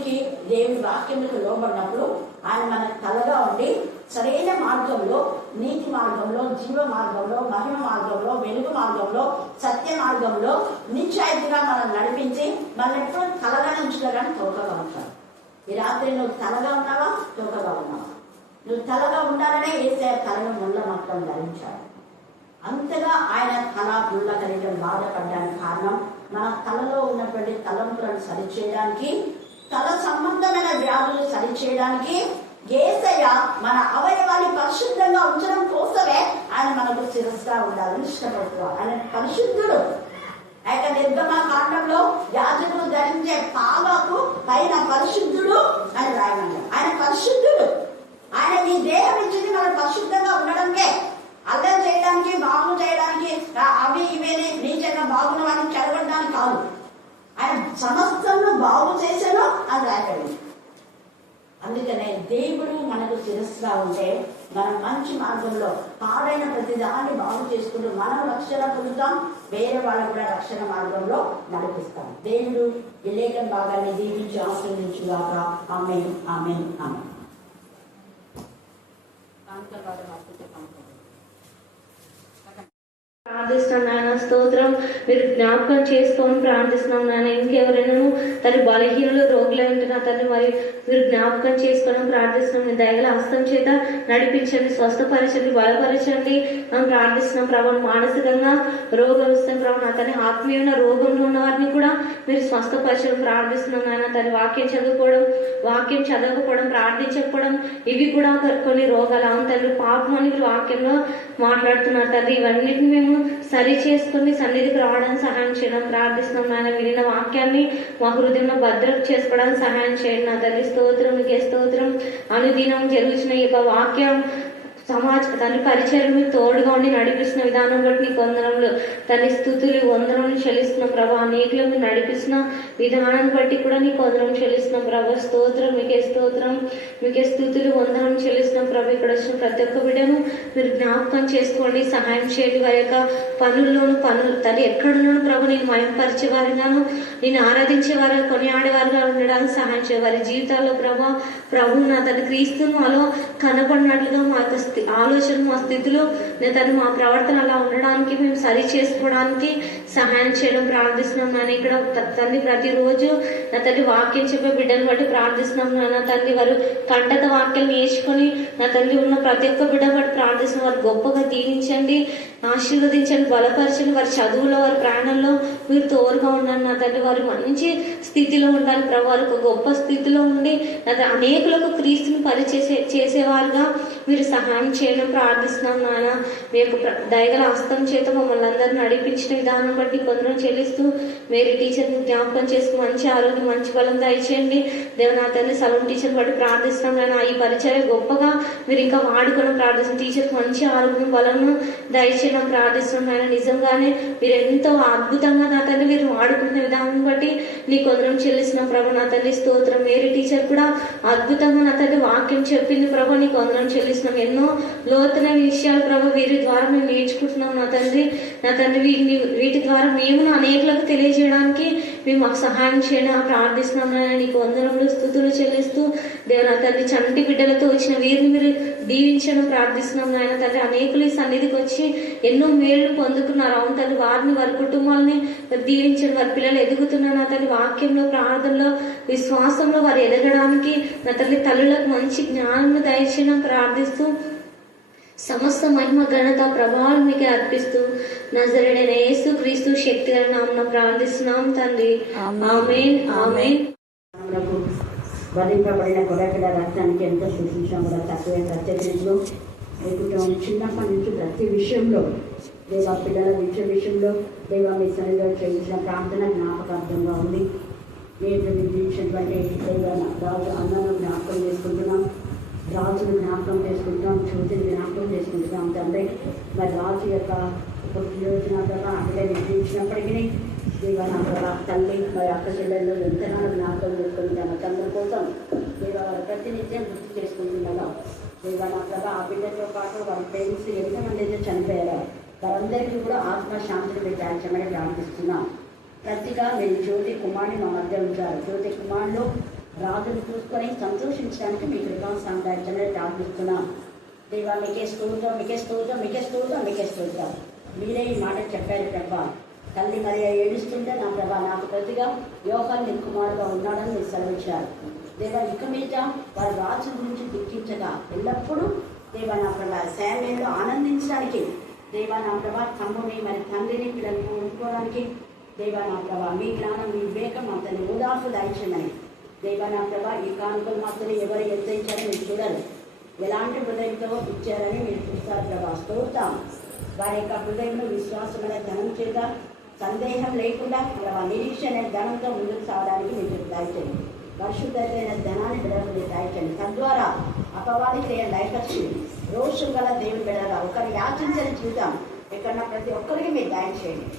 వాక్యములకు లోబడినప్పుడు ఆయన మనకు తలగా ఉండి సరైన మార్గంలో, నీతి మార్గంలో, జీవ మార్గంలో, మహిమ మార్గంలో, వెలుగు మార్గంలో, సత్య మార్గంలో నిశ్చయితగా మనం నడిపించి మన ఎప్పుడు తలగా ఉంచుకోవడానికి తోకగా ఉంటాడు. ఈ రాత్రి నువ్వు తలగా ఉన్నావా, తోకగా ఉన్నావా? నువ్వు తలగా ఉండాలనే యేసయ్య తలను ముళ్ళ మాత్రం ధరించాడు. అంతగా ఆయన తల ముళ్ళ కలిగడం బాధపడడానికి కారణం మన తలలో ఉన్నటువంటి తలంపులను సరిచేయడానికి, తల సంబంధమైన వ్యాధులు సరిచేయడానికి యేసయ్య మన అవయవాన్ని పరిశుద్ధంగా ఉంచడం కోసమే ఆయన మనకు శిరస్సుగా ఉండాలని ఇష్టపడుతున్నారు. ఆయన పరిశుద్ధుడు. ఆయన నిర్గమ కాండంలో యాజకులు ధరించే పాలకు పైన పరిశుద్ధుడు అని రాయమన్నారు. ఆయన పరిశుద్ధుడు. ఆయన ఈ దేహం ఇచ్చింది మనం పరిశుద్ధంగా ఉండడానికే, అల్లరి చేయడానికి, బాగు చేయడానికి, అవి ఇవేని నీచంగా బాగున్నవాడిని చెడగొట్టడానికి కాదు. ఆయన సమస్తంలో బాగు చేశాను అని రాయబడింది. అందుకనే దేవుడు మనకు శిరస్సుగా ఉంటే మనం మంచి మార్గంలో పాడైన ప్రతి దాన్ని బాగు చేసుకుంటూ మనం రక్షణ పొందుతాం, వేరే వాళ్ళు కూడా రక్షణ మార్గంలో నడిపిస్తాం. దేవుడు ఈ లేఖన భాగాన్ని దీవించి ఆశీర్వదించుగాక. ఆమేన్, ఆమేన్, ఆమేన్. ప్రార్థిస్తున్నాం నాయన, స్తోత్రం. మీరు జ్ఞాపకం చేసుకొని ప్రార్థిస్తున్నాం నాయన. ఇంకెవరైనా తన బలహీనలు రోగులు ఉంటున్నా తను మరి మీరు జ్ఞాపకం చేసుకొని ప్రార్థిస్తున్నాం. మీ దయగల హస్తం చేత నడిపించండి, స్వస్థపరచండి, బలపరచండి మనం ప్రార్థిస్తున్నాం ప్రభు. మానసికంగా రోగం వస్తుంది ప్రభు, అతని ఆత్మీయమైన రోగంలో ఉన్న వారిని కూడా మీరు స్వస్థపరచడం ప్రార్థిస్తున్నాం నాయన. తన వాక్యం చదవకపోవడం, ప్రార్థించకపోవడం, ఇవి కూడా కొన్ని రోగాలు. అవును తండ్రి, పాపం అని వాక్యంలో మాట్లాడుతున్నారు తండ్రి. ఇవన్నిటిని మేము సరి చేసుకుని సన్నిధికి రావడానికి సహాయం చేయడం ప్రార్థిస్తున్నాం నాయన. వినిన వాక్యాన్ని మా హృదయంలో భద్రత చేసుకోవడానికి సహాయం చేయండి నా తల్లి. స్తోత్రం, నీకే స్తోత్రం. అనుదినం జరుగుతున్న ఈ యొక్క వాక్యం తన పరిచయం మీకు తోడుగా ఉండి నడిపిస్తున్న విధానం బట్టి నీకు వందనములు తన స్థుతులు వందనములు చెల్లిస్తున్నాం ప్రభా. అనేకులు మీరు నడిపిస్తున్న విధానాన్ని బట్టి కూడా నీకు వందనం చెల్లిస్తున్నాం ప్రభా. స్తోత్రం, మీకే స్తోత్రం, మీకే స్థుతులు వందనం చెల్లిస్తున్నాం ప్రభా. ఇక్కడ వచ్చిన ప్రతి ఒక్క బిడ్డను మీరు జ్ఞాపకం చేసుకోండి, సహాయం చేయండి. వారి యొక్క పనుల్లోను తను ఎక్కడున్నాను ప్రభు నేను మయంపరిచే వారిగాను, నేను ఆరాధించే వారు, కొనియాడేవారుగా ఉండడానికి సహాయం చేయ. వారి జీవితాల్లో ప్రభు నా తన క్రీస్తును మాలో కనపడినట్లుగా మా యొక్క ఆలోచన, మా స్థితిలో తను మా ప్రవర్తన అలా ఉండడానికి మేము సరి చేసుకోవడానికి సహాయం చేయడం ప్రార్థిస్తున్నాం నాన్న. ఇక్కడ తండ్రి ప్రతిరోజు నా తల్లి వాక్యం చెప్పే బిడ్డను బట్టి ప్రార్థిస్తున్నాం నాన్న. తల్లి వారు కంటత వాక్యం నేర్చుకొని నా తల్లి ఉన్న ప్రతి ఒక్క బిడ్డ బట్టి ప్రార్థిస్తున్నాం. వారు గొప్పగా దీవించండి, ఆశీర్వదించండి, బలపరచండి. వారి చదువులో, వారి ప్రాణంలో మీరు తోడుగా ఉండండి నా తల్లి. వారు మంచి స్థితిలో ఉండాలి ప్రభు. వారు ఒక గొప్ప స్థితిలో ఉండి అనేకులకు క్రీస్తుని చేసేవారుగా మీరు సహాయం చేయడం ప్రార్థిస్తున్నాం నాన్న. మీ యొక్క దయగల హస్తం చేత మమ్మల్ని అందరూ నడిపించిన విధానం బట్టి కొందరు చెల్లిస్తూ మేరీ టీచర్ని జ్ఞాపకం చేసుకుని మంచి ఆరోగ్యం, మంచి బలం దయచేయండి దేవనాథాన్ని. సలూన్ టీచర్ బట్టి ప్రార్థిస్తున్నాం నాన్న. ఈ పరిచయం గొప్పగా మీరు ఇంకా వాడుకోవడం ప్రార్థిస్తున్నాం. టీచర్కి మంచి ఆరోగ్యం, బలము దయచేయడం ప్రార్థిస్తున్నాం నాయన. నిజంగానే మీరు ఎంతో అద్భుతంగా నా తండ్రి మీరు వాడుకున్న విధానం బట్టి నీ కొందరం చెల్లిస్తున్నాం ప్రభు. నా తండ్రి స్తోత్రం. మేరీ టీచర్ కూడా అద్భుతంగా నా తండ్రి వాక్యం చెప్పింది ప్రభు, నీ కొందరం చెల్లిస్తున్నాం. ఎన్నో లోతైన విషయాలు ప్రభు వీరి ద్వారా మేము నేర్చుకుంటున్నాం నా తండ్రి. వీటి ద్వారా మేము అనేకులకు తెలియజేయడానికి మేము మాకు సహాయం చేయడం ప్రార్థిస్తున్నాం నాయన. నీకు వందనములు స్తుతులు చెల్లిస్తూ దేవ నా తండ్రి చంటి బిడ్డలతో వచ్చిన వీరిని మీరు దీవించడం ప్రార్థిస్తున్నాం నాయన తండ్రి. అనేకులు ఈ సన్నిధికి వచ్చి ఎన్నో మేళ్లు పొందుకున్నారు అవును తండ్రి. వారిని వారి కుటుంబాలని దీవించడం, వారి పిల్లలు ఎదుగుతున్నారు నా తండ్రి. వాక్యంలో, ప్రార్థనలో, విశ్వాసంలో వారు ఎదగడానికి నా తల్లి తల్లులకు మంచి జ్ఞానం దయచేయడం ప్రార్థిస్తూ సమస్త మహిమ ఘనత ప్రభావం మీకు అర్పిస్తూ నజరేయుడైన యేసు క్రీస్తు శక్తిగల నామమున ప్రార్థిస్తున్నాం తండ్రి. ఆమేన్ ఆమేన్. వధింపబడిన గొర్రెపిల్ల రక్తానికి ఎంత సూచించాం కూడా తక్కువే. ప్రత్యేకించు మీ కుటుంబం చిన్నప్పటి నుంచి ప్రతి విషయంలో దేవా పిల్లల విషయంలో దేవా మీ సన్నిధిలో చేయించిన ప్రార్థన జ్ఞాపకార్థంగా ఉంది. మీరు విధించినటువంటి దేవా రాజు అన్నను జ్ఞాపకం చేసుకుంటున్నాం, రాజును జ్ఞాపకం చేసుకుంటున్నాం, జ్యోతిని జ్ఞాపకం చేసుకుంటున్నాం తండ్రి. మరి రాజు యొక్క పుట్టినరోజున ప్రభా అక్కడే విధించినప్పటికీ దేవా నా ప్రభా తల్లి మరి అక్క చెల్లెళ్ళు ఎంతగానో జ్ఞాపకం చేసుకుంటున్నాను తండ్రి కోసం దేవా వారు ప్రతినిత్యం గుర్తు చేసుకుంటున్నాను. దేవా నా ప్రభా ఆ బిడ్డతో పాటు వారి ఫ్రెండ్స్ ఎంతమంది అయితే చనిపోయారో వారందరికీ కూడా ఆత్మశాంతిని పెట్టాల్చమని ప్రార్థిస్తున్నాం. ప్రతిగా మీరు జ్యోతి కుమార్ని మా మధ్య ఉంచారు. జ్యోతి కుమార్లో రాజును చూసుకొని సంతోషించడానికి మీ కృపా సాంతార్చమని ప్రార్థిస్తున్నాం. దేవా మీకే స్తోత్రం, మీకే స్తోత్రం, మీకే స్తోత్రం, మీకే స్తోత్రం. మీరే ఈ మాట చెప్పారు ప్రభా. తల్లి మరి ఏడుస్తుంటే నా ప్రభా నాకు ప్రతిగా యోహాను నీ కుమారుడుగా ఉన్నాడని మీరు సెలవిచ్చారు. దేవా ఇక మీద వారి రాజు గురించి దుఃఖించగా ఎల్లప్పుడూ దేవా నా ప్రభా శామ్యులు ఆనందించడానికి దేవా నా ప్రభా తమ్ముని మరి తండ్రిని పిల్లలకు ఉంచుకోవడానికి దేవా నా ప్రభా మీ జ్ఞానం మీ వివేకం అతని ఓదార్పు దాయించమని దేవా నా ప్రభా ఈ కానుకలు మాత్రం ఎవరు ఎంత ఇచ్చారో మీరు చూడాలి. ఎలాంటి హృదయంతో ఇచ్చారని మీరు చూస్తారు ప్రభా. స్తోత్రం. వారి యొక్క హృదయంలో విశ్వాసమైన ధనం చేత సందేహం లేకుండా ప్రభా నిరీక్షణ ధనంతో ముందుకు సాగడానికి మీరు దాయించండి. పరిశుద్ధమైన ధనాన్ని బిడ్డలు దాయించండి. తద్వారా అపవాది క్రియ దయకచ్చి రోషం గల దేవుని బిడ్డగా ఒకరు యాచించని చూద్దాం ఇక్కడ ప్రతి ఒక్కరికి మీరు దాయం చేయండి.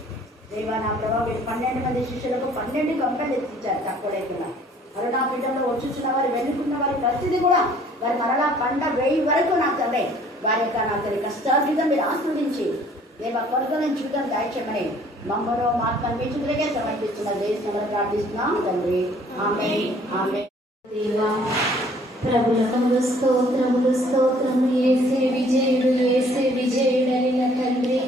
దేవా నా ప్రభావ మీరు 12 మంది శిష్యులకు 12 కంపెనీలు ఎత్తించారు తక్కువ లేకుండా. మరలా బిడ్డలో వచ్చుచున్న వారు వెనుకున్న వారి పరిస్థితి కూడా వారి మరలా పంట వేయి వరకు నా తండ్రి వారి యొక్క నా తల్లి కష్టార్జితం మీరు ఆస్వాదించి దేవా కొరకలను చూద్దాం దాయిచ్చమని మమ్మను మాత్రం మీ చుట్టూకే సమర్పిస్తున్న దేశంలో ప్రార్థిస్తున్నాం తండ్రి. ఆమేన్ ఆమేన్. దేవా ప్రభులకు స్తోత్రములు స్తోత్రము. యేసే విజయుడు, యేసే విజయుడని నా తండ్రి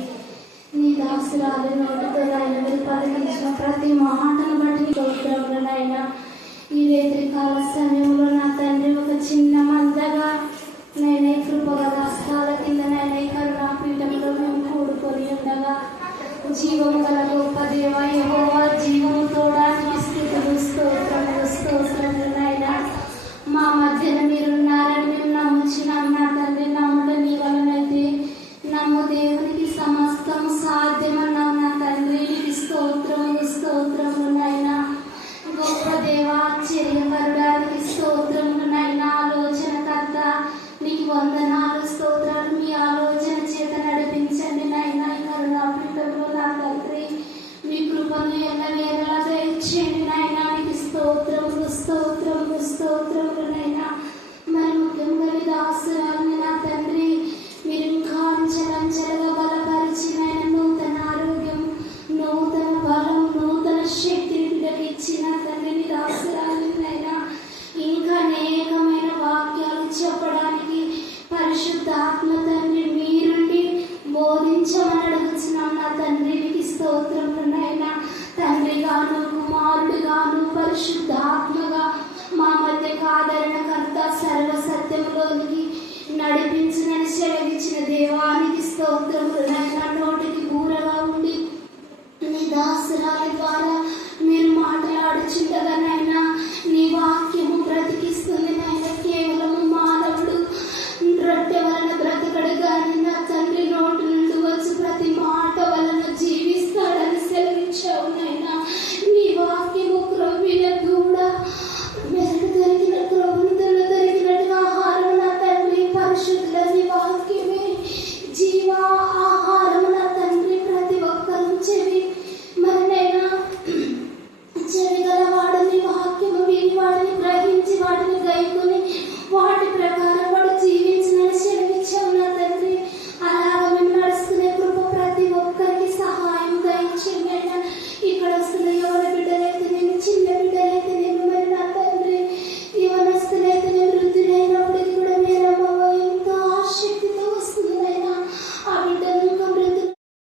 నీ దాసురాలు నోటితో నాయన మీరు పలికించిన ప్రతి మాటను బట్టి స్తోత్రములు నాయన. ఈ రేత్రికాల సమయంలో నా తండ్రి ఒక చిన్న మందగా నేను కృపగా హస్తాల కింద నేను కరుణాపీఠంలో మేము కూడుకొని ఉండగా జీవము గల గొప్ప దేవ యెహోవా జీవము తోడానికి స్తుతులు స్తోత్రములు స్తోత్రములు నాయన. మా మధ్యన మీరున్నారని మేము నమ్ముచున్నాం నా తండ్రి. నమ్ముట నీ వలనైతే నమ్ము దేవునికి సమస్తం సాధ్యమన్నావు నా తండ్రి. నీకు స్తోత్రములు స్తోత్రములు నాయన. గొప్ప దేవ ఆశ్చర్యకరుడానికి స్తోత్రములు నాయన. ఆలోచనకర్త నీకు వందనాలు స్తోత్రాలు. మీ ఆలోచన చేత నడిపించండి నాయన. కరుణాపీఠంలో నా తండ్రి మీ కృపను ఎల్లవేళలా దయచేయండి నాయన. నీకు స్తోత్రములు స్తోత్రములు స్తోత్రములు నాయన. మరి ముఖ్యంగా నీ దాసురాలని నా తండ్రి మీరు ఇంకా అంచెలంచెలుగా బలపరిచి నాయన నూతన ఆరోగ్యం, నూతన బలం, నూతన శక్తిని బిడ్డకి ఇచ్చిన తండ్రి నీ దాసురాలని నాయన. ఇంకా అనేకమైన వాక్యాలు చెప్పడానికి పరిశుద్ధాత్మ తండ్రి మీరుండి బోధించమని అడుగుతున్నాం నా తండ్రి. నీకు స్తోత్రములు నాయన. తండ్రి గాను, కుమారుడు గాను, పరిశుద్ధాత్మ